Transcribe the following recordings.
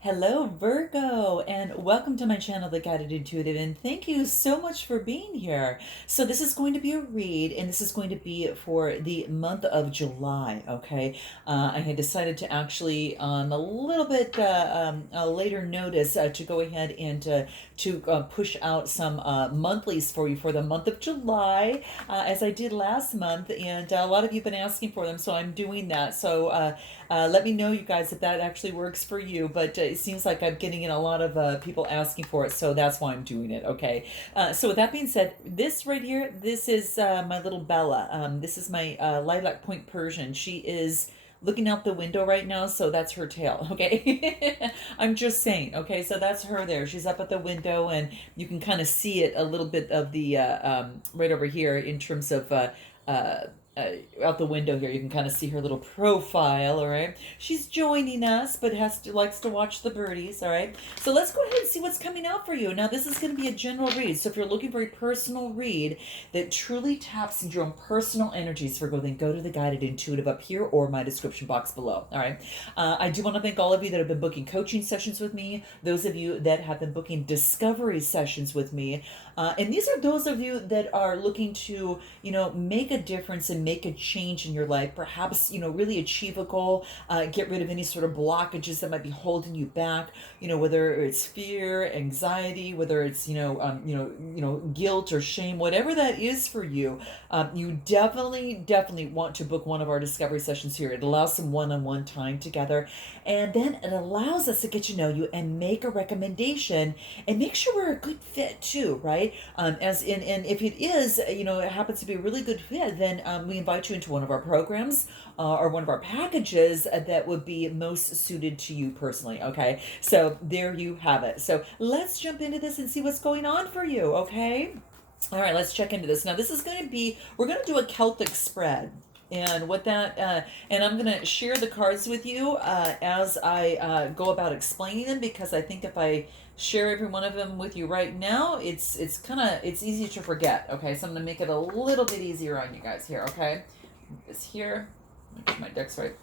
Hello, Virgo, and welcome to my channel, The Guided Intuitive, and thank you so much for being here. So this is going to be a read, and this is going to be for the month of July, okay? I had decided to actually, on a little bit a later notice, to go ahead and to push out some monthlies for you for the month of July, as I did last month, and a lot of you have been asking for them, so I'm doing that. So let me know, you guys, if that actually works for you. But it seems like I'm getting in a lot of people asking for it, so that's why I'm doing it. Okay. So with that being said, this right here, this is my little Bella. This is my Lilac Point Persian. She is looking out the window right now, so that's her tail. Okay. I'm just saying. Okay, so that's her there. She's up at the window, and you can kind of see it a little bit of the right over here in terms of uh, out the window here. You can kind of see her little profile. All right, she's joining us, but likes to watch the birdies. All right, so let's go ahead and see what's coming out for you. Now, this is going to be a general read, so if you're looking for a personal read that truly taps into your own personal energies, Virgo, then go to the Guided Intuitive up here or my description box below. All right, I do want to thank all of you that have been booking coaching sessions with me, those of you that have been booking discovery sessions with me, and these are those of you that are looking to, make a difference and make a change in your life. Perhaps, really achieve a goal, get rid of any sort of blockages that might be holding you back. Whether it's fear, anxiety, whether it's guilt or shame, whatever that is for you. You definitely want to book one of our discovery sessions here. It allows some one-on-one time together, and then it allows us to get to know you and make a recommendation and make sure we're a good fit too, right? As in, and if it is, it happens to be a really good fit, then we invite you into one of our programs or one of our packages that would be most suited to you personally. Okay, so there you have it. So let's jump into this and see what's going on for you. Okay. All right, let's check into this. Now, this is going to be, we're going to do a Celtic spread. And what that, and I'm going to share the cards with you as I go about explaining them, because I think if I share every one of them with you right now, it's easy to forget. Okay, so I'm going to make it a little bit easier on you guys here. Okay, this here, make my deck's right.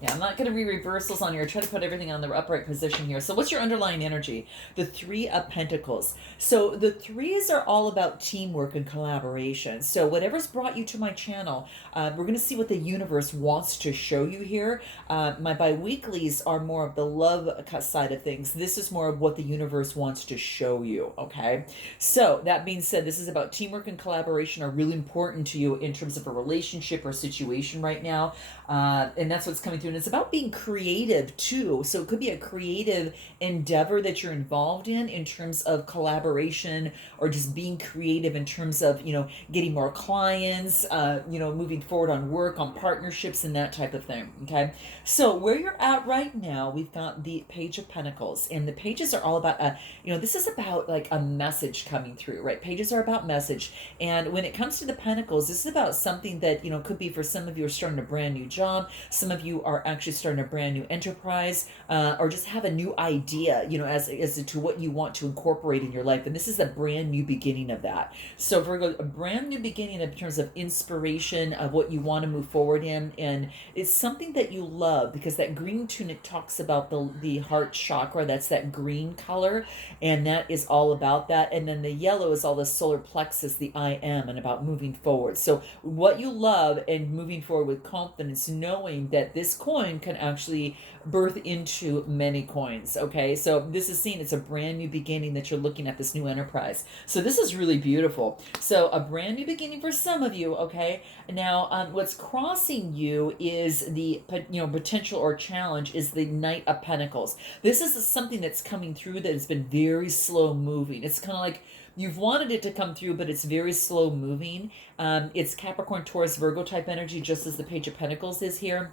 Yeah, I'm not going to read reversals on here. Try to put everything on the upright position here. So what's your underlying energy? The Three of Pentacles. So the threes are all about teamwork and collaboration. So whatever's brought you to my channel, we're going to see what the universe wants to show you here. My bi-weeklies are more of the love side of things. This is more of what the universe wants to show you, okay? So that being said, this is about teamwork and collaboration are really important to you in terms of a relationship or situation right now. And that's what's coming through. And it's about being creative too. So it could be a creative endeavor that you're involved in terms of collaboration, or just being creative in terms of, getting more clients, moving forward on work, on partnerships, and that type of thing. Okay. So where you're at right now, we've got the Page of Pentacles, and the pages are all about, this is about like a message coming through, right? Pages are about message. And when it comes to the Pentacles, this is about something that, could be for some of you are starting a brand new job. Some of you are actually starting a brand new enterprise, or just have a new idea, as to what you want to incorporate in your life. And this is a brand new beginning of that. So Virgo, a brand new beginning in terms of inspiration of what you want to move forward in. And it's something that you love, because that green tunic talks about the heart chakra. That's that green color. And that is all about that. And then the yellow is all the solar plexus, the I am, and about moving forward. So what you love and moving forward with confidence, knowing that this coin can actually birth into many coins. Okay, so this is seen, it's a brand new beginning that you're looking at, this new enterprise. So this is really beautiful. So a brand new beginning for some of you. Okay, now what's crossing you is the potential or challenge is the Knight of Pentacles. This is something that's coming through that has been very slow moving. It's kind of like you've wanted it to come through, but it's very slow moving. It's Capricorn, Taurus, Virgo type energy, just as the Page of Pentacles is here.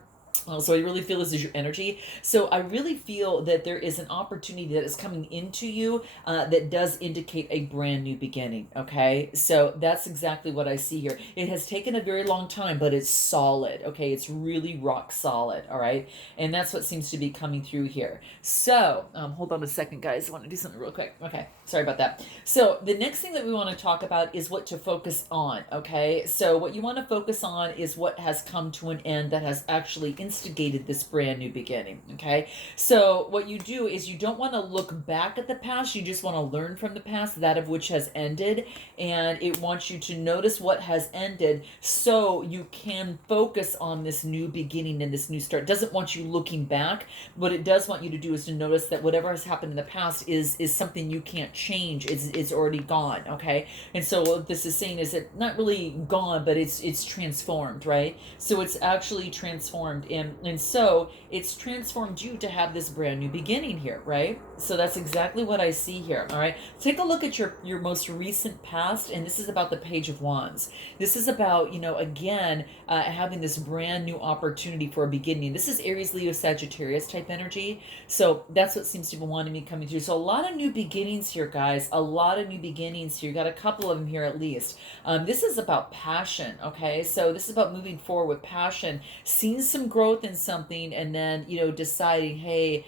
So I really feel this is your energy. So I really feel that there is an opportunity that is coming into you that does indicate a brand new beginning. Okay, so that's exactly what I see here. It has taken a very long time, but it's solid. Okay, it's really rock solid. All right, and that's what seems to be coming through here. So hold on a second, guys. I want to do something real quick. Okay, sorry about that. So the next thing that we want to talk about is what to focus on. Okay, so what you want to focus on is what has come to an end, that has actually instigated this brand new beginning. Okay. So what you do is you don't want to look back at the past. You just want to learn from the past, that of which has ended. And it wants you to notice what has ended so you can focus on this new beginning and this new start. It doesn't want you looking back. What it does want you to do is to notice that whatever has happened in the past is something you can't change. It's already gone. Okay. And so what this is saying is that not really gone, but it's transformed, right? So it's actually transformed, and so it's transformed you to have this brand new beginning here, right? So that's exactly what I see here. All right, take a look at your most recent past, and this is about the Page of Wands. This is about, again, having this brand new opportunity for a beginning. This is Aries, Leo, Sagittarius type energy. So that's what seems to be wanting me coming through. So a lot of new beginnings here, guys. A lot of new beginnings here. You got a couple of them here at least. This is about passion. Okay, so this is about moving forward with passion, seeing some growth in something, and then deciding, hey,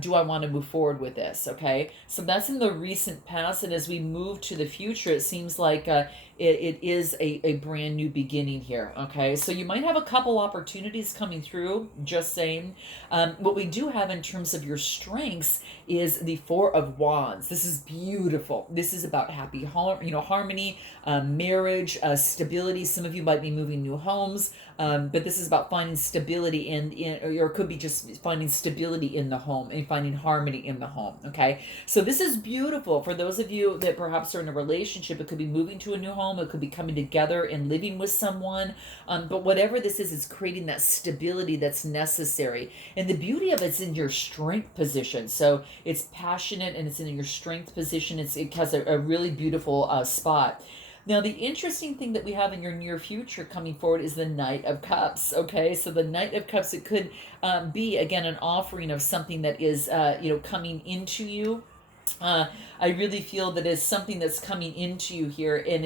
do I want to move forward with this? Okay, so that's in the recent past, and as we move to the future, it seems like it is a brand new beginning here. Okay, so you might have a couple opportunities coming through, just saying. What we do have in terms of your strengths is the Four of Wands. This is beautiful. This is about happy harmony, marriage, stability. Some of you might be moving new homes, but this is about finding stability or it could be just finding stability in the home and finding harmony in the home. Okay, so this is beautiful for those of you that perhaps are in a relationship. It could be moving to a new home. It could be coming together and living with someone. But whatever this is creating that stability that's necessary. And the beauty of it's in your strength position. So it's passionate and it's in your strength position. It has a really beautiful spot. Now, the interesting thing that we have in your near future coming forward is the Knight of Cups. Okay, so the Knight of Cups, it could be, again, an offering of something that is, coming into you. I really feel that it's something that's coming into you here, and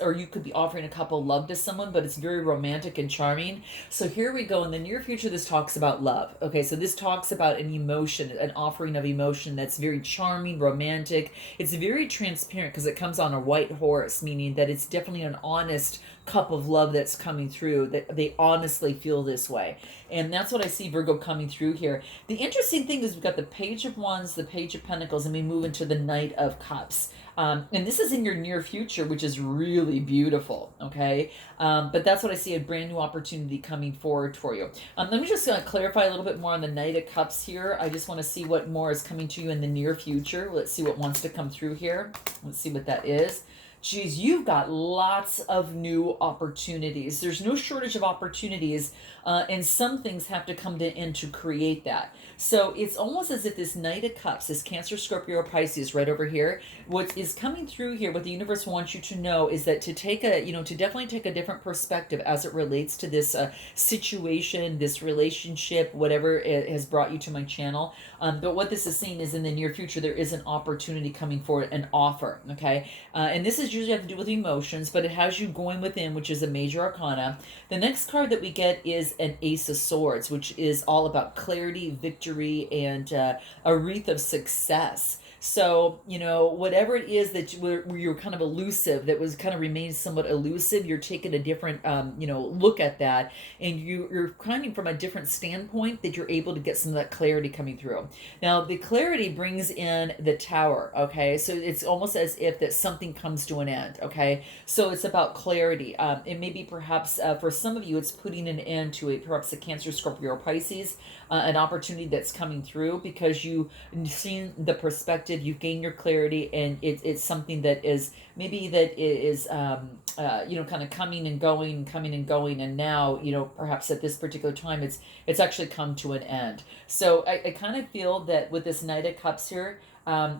or you could be offering a couple love to someone, but it's very romantic and charming. So here we go. In the near future, this talks about love. Okay, so this talks about an emotion, an offering of emotion that's very charming, romantic. It's very transparent because it comes on a white horse, meaning that it's definitely an honest cup of love that's coming through, that they honestly feel this way. And that's what I see Virgo coming through here. The interesting thing is we've got the Page of Wands, the Page of Pentacles, and we move into the Knight of Cups. And this is in your near future, which is really beautiful, okay? But that's what I see, a brand new opportunity coming forward for you. Let me just clarify a little bit more on the Knight of Cups here. I just want to see what more is coming to you in the near future. Let's see what wants to come through here. Let's see what that is. Geez, you've got lots of new opportunities. There's no shortage of opportunities, and some things have to come to end to create that. So it's almost as if this Knight of Cups, this Cancer, Scorpio, Pisces right over here, what is coming through here, what the universe wants you to know is that to definitely take a different perspective as it relates to this situation, this relationship, whatever it has brought you to my channel. But what this is saying is in the near future, there is an opportunity coming forward, an offer, okay? And this is usually have to do with emotions, but it has you going within, which is a major arcana. The next card that we get is an Ace of Swords, which is all about clarity, victory, and a wreath of success. So, whatever it is that you're kind of elusive, that was kind of remained somewhat elusive, you're taking a different, look at that, and you're kind of from a different standpoint that you're able to get some of that clarity coming through. Now, the clarity brings in the Tower, okay? So it's almost as if that something comes to an end, okay? So it's about clarity. It may be perhaps, for some of you, it's putting an end to perhaps a Cancer, Scorpio, or Pisces, an opportunity that's coming through because you've seen the perspective, you've gained your clarity, and it's something that is maybe that is kind of coming and going, and now perhaps at this particular time it's actually come to an end. So I kind of feel that with this Knight of Cups here,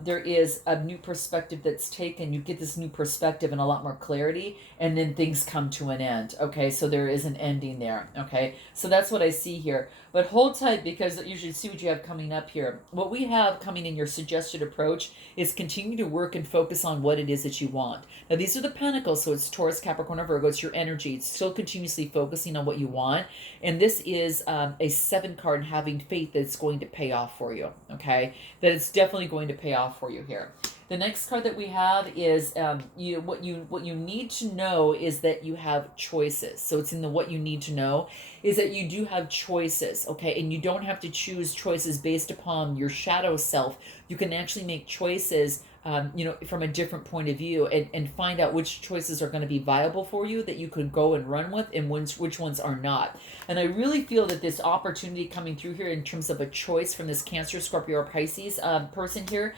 there is a new perspective that's taken. You get this new perspective and a lot more clarity, and then things come to an end. Okay, so there is an ending there. Okay, so that's what I see here. But hold tight, because you should see what you have coming up here. What we have coming in your suggested approach is continue to work and focus on what it is that you want. Now, these are the Pentacles, so it's Taurus, Capricorn, or Virgo. It's your energy. It's still continuously focusing on what you want. And this is a 7 card, having faith that it's going to pay off for you. Okay, that it's definitely going to pay off for you here. The next card that we have is what you need to know is that you have choices. So it's in the what you need to know is that you do have choices, okay? And you don't have to choose choices based upon your shadow self. You can actually make choices from a different point of view and find out which choices are going to be viable for you that you could go and run with and which ones are not. And I really feel that this opportunity coming through here in terms of a choice from this Cancer, Scorpio, or Pisces person here,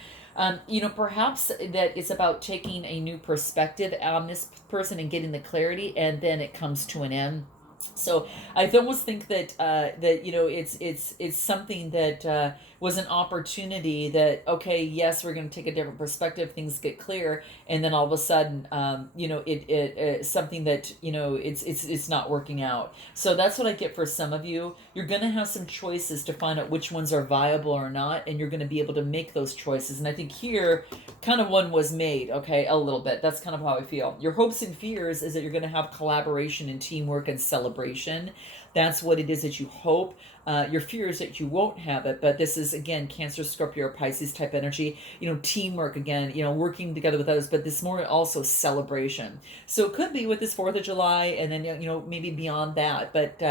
perhaps that it's about taking a new perspective on this person and getting the clarity, and then it comes to an end. So I almost think that it's something that was an opportunity that, okay, yes, we're going to take a different perspective, things get clear, and then all of a sudden it something that it's not working out. So that's what I get for some of you. You're going to have some choices to find out which ones are viable or not, and you're going to be able to make those choices. And I think here kind of one was made, okay, a little bit. That's kind of how I feel. Your hopes and fears is that you're going to have collaboration and teamwork and celebration. That's what it is that you hope. Your fear is that you won't have it, but this is, again, Cancer, Scorpio, or Pisces type energy. Teamwork again, working together with others, but this more also celebration. So it could be with this 4th of July, and then, maybe beyond that. But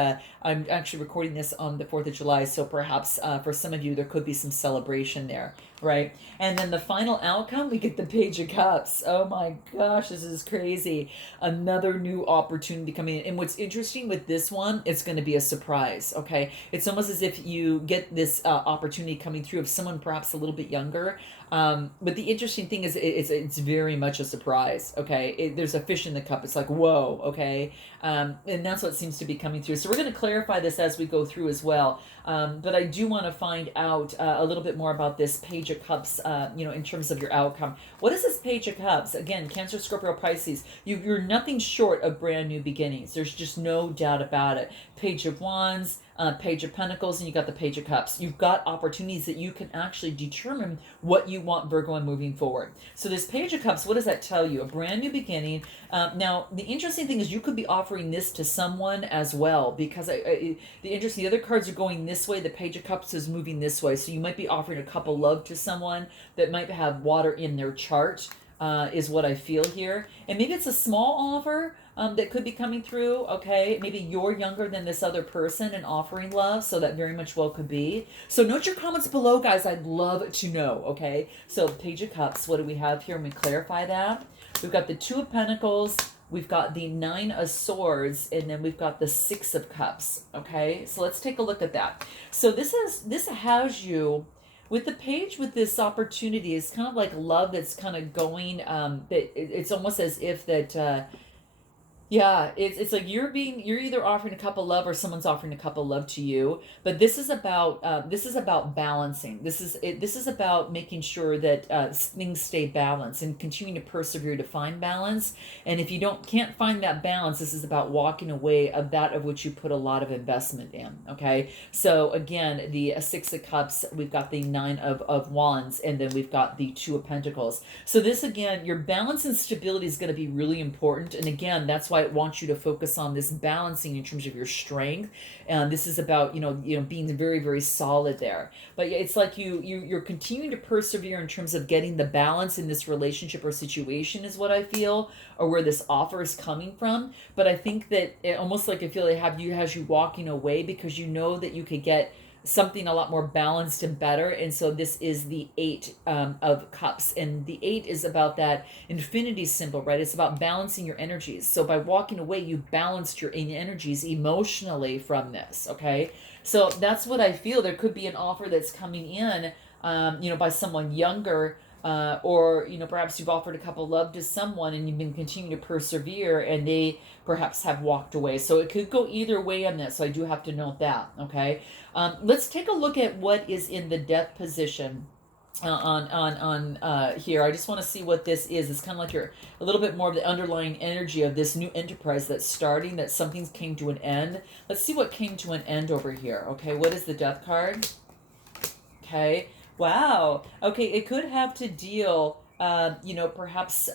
I'm actually recording this on the 4th of July, so perhaps for some of you, there could be some celebration there, right? And then the final outcome, we get the Page of Cups. Oh my gosh, this is crazy. Another new opportunity coming in. And what's interesting with this one, it's going to be a surprise, okay? It's almost as if you get this opportunity coming through of someone perhaps a little bit younger. But the interesting thing is it's very much a surprise, okay? There's a fish in the cup. It's like, whoa, okay? And that's what seems to be coming through. So we're going to clarify this as we go through as well. But I do want to find out a little bit more about this Page of Cups, in terms of your outcome. What is this Page of Cups? Again, Cancer, Scorpio, Pisces. You're nothing short of brand new beginnings. There's just no doubt about it. Page of Wands, Page of Pentacles, and you got the Page of Cups. You've got opportunities that you can actually determine what you want, Virgo, and moving forward. So this Page of Cups, what does that tell you? A brand new beginning. Now, the interesting thing is you could be offering this to someone as well, because the other cards are going this way. The Page of Cups is moving this way. So you might be offering a cup of love to someone that might have water in their chart, is what I feel here. And maybe it's a small offer that could be coming through, okay? Maybe you're younger than this other person and offering love, so that very much well could be. So note your comments below, guys. I'd love to know, okay? So Page of Cups, what do we have here? Let me clarify that. We've got the Two of Pentacles, we've got the Nine of Swords, and then we've got the Six of Cups, okay? So let's take a look at that. So this has you with the page with this opportunity. Is kind of like love that's kind of going, it's almost as if that yeah, it's like you're either offering a cup of love or someone's offering a cup of love to you. But this is about balancing. This is about making sure that things stay balanced and continuing to persevere to find balance. And if you can't find that balance, this is about walking away of that of which you put a lot of investment in. Okay, so again, the Six of Cups, we've got the Nine of Wands, and then we've got the Two of Pentacles. So this, again, your balance and stability is going to be really important. And again, that's why it wants you to focus on this balancing in terms of your strength. And this is about being very, very solid there. But it's like you're continuing to persevere in terms of getting the balance in this relationship or situation, is what I feel, or where this offer is coming from. But I think that almost like I feel it has you walking away because you know that you could get something a lot more balanced and better. And so this is the Eight of Cups, and the Eight is about that infinity symbol, right? It's about balancing your energies. So by walking away, you balanced your energies emotionally from this, okay? So that's what I feel. There could be an offer that's coming in by someone younger, or perhaps you've offered a cup of love to someone and you've been continuing to persevere, and they perhaps have walked away. So it could go either way on this. So I do have to note that. Okay, let's take a look at what is in the Death position on here. I just want to see what this is. It's kind of like a little bit more of the underlying energy of this new enterprise that's starting, that something came to an end. Let's see what came to an end over here. Okay, what is the Death card? Okay. Wow. Okay, it could have to deal, perhaps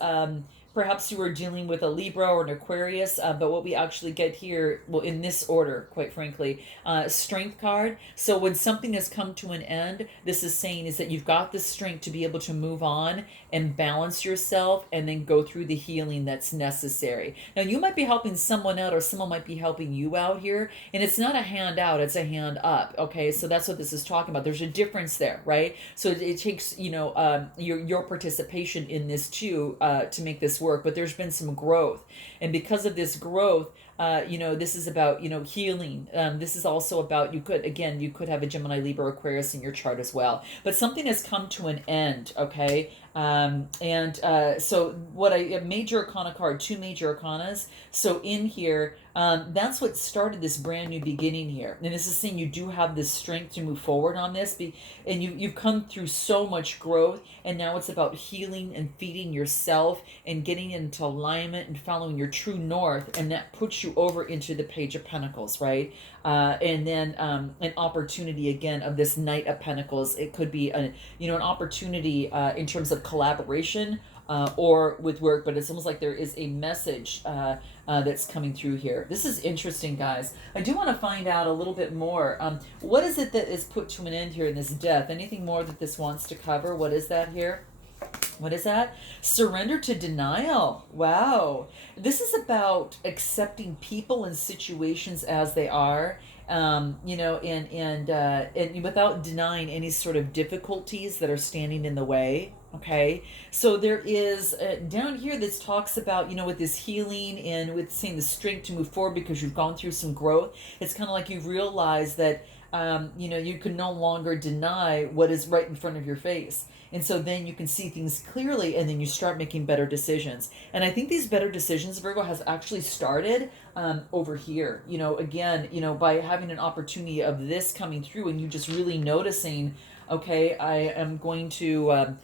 Perhaps you were dealing with a Libra or an Aquarius, but what we actually get here, well, in this order, quite frankly, Strength card. So when something has come to an end, this is saying is that you've got the strength to be able to move on and balance yourself and then go through the healing that's necessary. Now, you might be helping someone out or someone might be helping you out here, and it's not a hand out, it's a hand up, okay? So that's what this is talking about. There's a difference there, right? So it takes, your participation in this too to make this work, but there's been some growth. And because of this growth, this is about, healing. This is also about, you could have a Gemini, Libra, Aquarius in your chart as well. But something has come to an end, okay? So what a major arcana card, two major arcanas. So in here, that's what started this brand new beginning here. And this is saying you do have this strength to move forward on this. And you've come through so much growth. And now it's about healing and feeding yourself and getting into alignment and following your true north. And that puts you over into the Page of Pentacles, right? And then an opportunity again of this Knight of Pentacles. It could be an opportunity in terms of collaboration or with work, but it's almost like there is a message that's coming through here. This is interesting, guys. I do want to find out a little bit more. What is it that is put to an end here in this death? Anything more that this wants to cover? What is that here? What is that? Surrender to denial. Wow. This is about accepting people and situations as they are, and without denying any sort of difficulties that are standing in the way. Okay, so there is down here this talks about, with this healing and with saying the strength to move forward because you've gone through some growth. It's kind of like you've realized that, you can no longer deny what is right in front of your face. And so then you can see things clearly and then you start making better decisions. And I think these better decisions, Virgo, has actually started over here, by having an opportunity of this coming through and you just really noticing, okay, I'm going to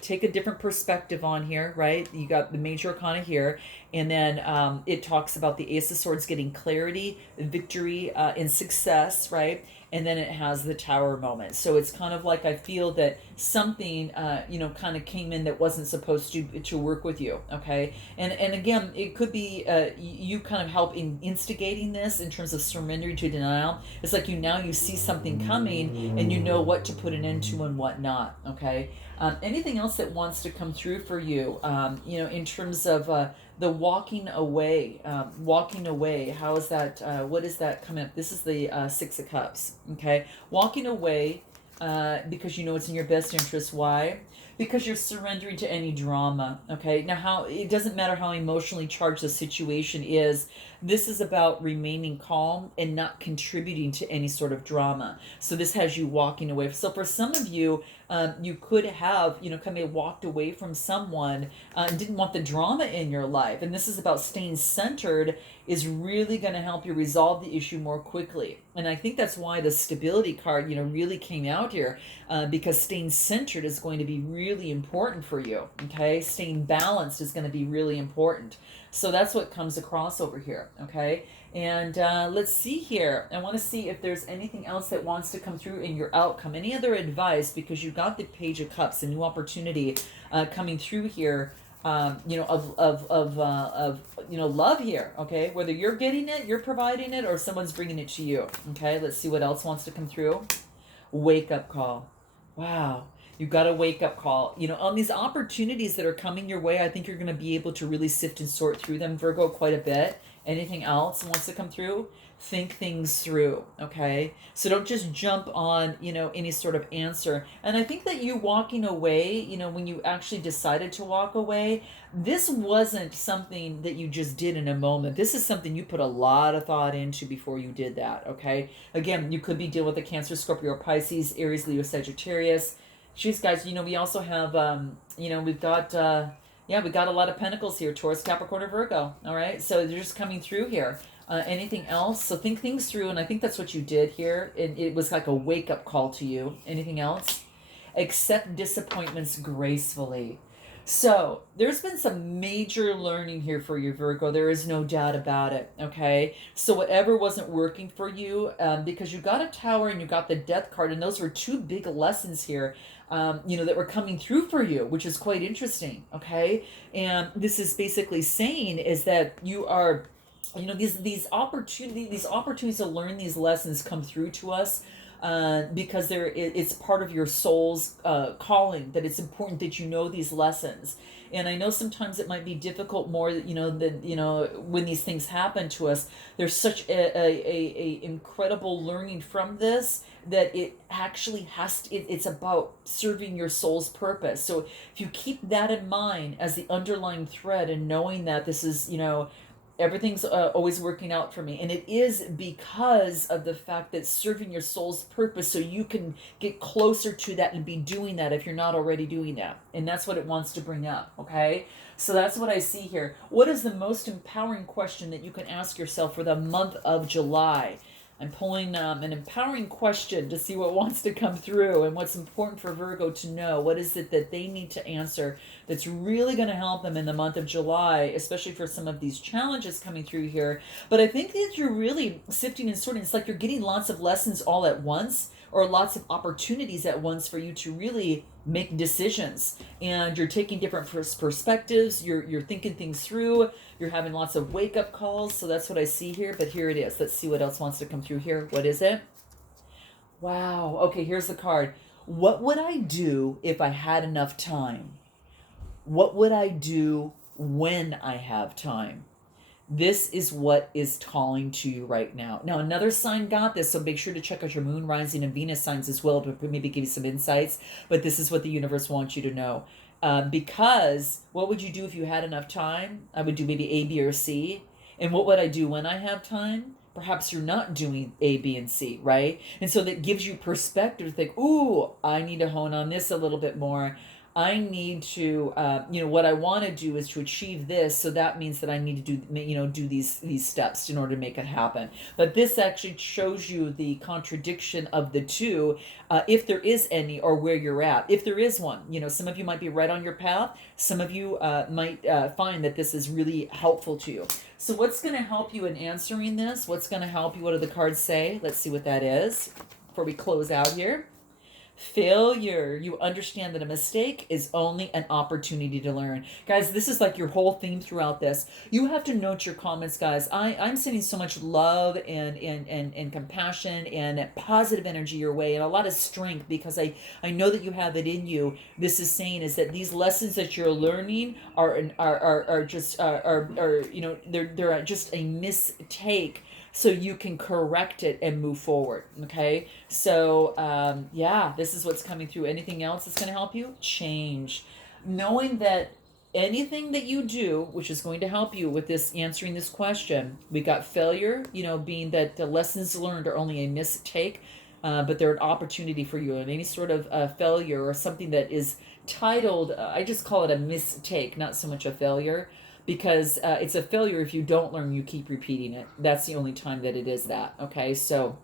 take a different perspective on here, right? You got the major arcana here, and then it talks about the Ace of Swords getting clarity, victory, and success, right? And then it has the Tower moment. So it's kind of like I feel that something, kind of came in that wasn't supposed to work with you, okay? And again, it could be you kind of help in instigating this in terms of surrendering to denial. It's like you see something coming and you know what to put an end to and what not, okay? Anything else that wants to come through for you, in terms of the walking away, how is that, what is that coming up? This is the Six of Cups, okay? Walking away because it's in your best interest. Why? Because you're surrendering to any drama, okay? Now, it doesn't matter how emotionally charged the situation is, this is about remaining calm and not contributing to any sort of drama. So this has you walking away. So for some of you, you could have, kind of walked away from someone and didn't want the drama in your life. And this is about staying centered is really going to help you resolve the issue more quickly. And I think that's why the stability card, really came out here, because staying centered is going to be really important for you, okay? Staying balanced is going to be really important. So that's what comes across over here, okay? And let's see here. I want to see if there's anything else that wants to come through in your outcome. Any other advice, because you got the Page of Cups, a new opportunity coming through here, of love here, okay? Whether you're getting it, you're providing it, or someone's bringing it to you, okay? Let's see what else wants to come through. Wake up call. Wow. You got a wake up call. On these opportunities that are coming your way, I think you're going to be able to really sift and sort through them, Virgo, quite a bit. Anything else wants to come through? Think things through, okay? So don't just jump on, any sort of answer. And I think that you walking away, when you actually decided to walk away, this wasn't something that you just did in a moment. This is something you put a lot of thought into before you did that, okay? Again, you could be dealing with a Cancer, Scorpio, Pisces, Aries, Leo, Sagittarius. Jeez, guys, we also have, we've got, we got a lot of pentacles here, Taurus, Capricorn, or Virgo, all right? So they're just coming through here. Anything else? So think things through, and I think that's what you did here. It was like a wake-up call to you. Anything else? Accept disappointments gracefully. So, there's been some major learning here for you, Virgo. There is no doubt about it. Okay. So, whatever wasn't working for you, because you got a tower and you got the death card, and those were two big lessons here, that were coming through for you, which is quite interesting. Okay. And this is basically saying is that you are, these opportunities to learn these lessons come through to us, because it's part of your soul's calling, that it's important that you know these lessons. And I know sometimes it might be difficult more, when these things happen to us. There's such a incredible learning from this, that it actually it's about serving your soul's purpose. So if you keep that in mind as the underlying thread, and knowing that this is, everything's always working out for me, and it is because of the fact that serving your soul's purpose, so you can get closer to that and be doing that if you're not already doing that. And that's what it wants to bring up. Okay, so that's what I see here. What is the most empowering question that you can ask yourself for the month of July? I'm pulling an empowering question to see what wants to come through and what's important for Virgo to know. What is it that they need to answer that's really going to help them in the month of July, especially for some of these challenges coming through here. But I think that you're really sifting and sorting. It's like you're getting lots of lessons all at once, or lots of opportunities at once for you to really make decisions. And you're taking different perspectives. You're thinking things through. You're having lots of wake up calls. So that's what I see here. But here it is. Let's see what else wants to come through here. What is it? Wow. Okay, here's the card. What would I do if I had enough time? What would I do when I have time? This is what is calling to you right now. Now, another sign got this, so make sure to check out your moon, rising, and Venus signs as well to maybe give you some insights. But this is what the universe wants you to know. Because what would you do if you had enough time? I would do maybe A, B, or C. And what would I do when I have time? Perhaps you're not doing A, B, and C, right? And so that gives you perspective to think, ooh, I need to hone on this a little bit more. I need to, what I want to do is to achieve this. So that means that I need to do these steps in order to make it happen. But this actually shows you the contradiction of the two, if there is any, or where you're at. If there is one, some of you might be right on your path. Some of you might find that this is really helpful to you. So what's going to help you in answering this? What's going to help you? What do the cards say? Let's see what that is before we close out here. Failure. You understand that a mistake is only an opportunity to learn. Guys, this is like your whole theme throughout this. You have to note your comments, guys. I'm sending so much love and compassion and positive energy your way, and a lot of strength, because I know that you have it in you. This is saying is that these lessons that you're learning are just they're just a mistake, so you can correct it and move forward. Okay, so this is what's coming through. Anything else that's going to help you? Change. Knowing that anything that you do, which is going to help you with this, answering this question, we got failure, being that the lessons learned are only a mistake, but they're an opportunity for you. And any sort of failure, or something that is titled, I just call it a mistake, not so much a failure, because it's a failure if you don't learn, you keep repeating it. That's the only time that it is that. Okay, so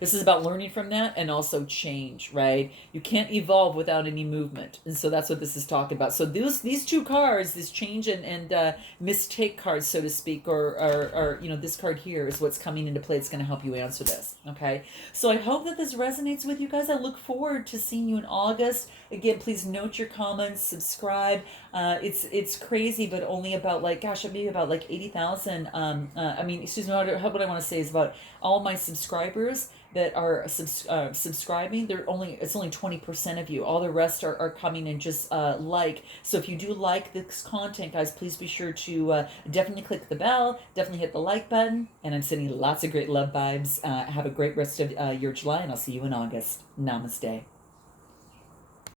this is about learning from that, and also change, right? You can't evolve without any movement. And so that's what this is talking about. So these two cards, this change and mistake cards, so to speak, or this card here is what's coming into play. It's going to help you answer this. Okay. So I hope that this resonates with you guys. I look forward to seeing you in August. Again, please note your comments, subscribe. It's crazy, but only about maybe about 80,000. Excuse me, what I want to say is about all my subscribers that are subscribing. It's only 20% of you. All the rest are coming and just So if you do like this content, guys, please be sure to definitely click the bell, definitely hit the like button, and I'm sending lots of great love vibes. Have a great rest of your July, and I'll see you in August. Namaste.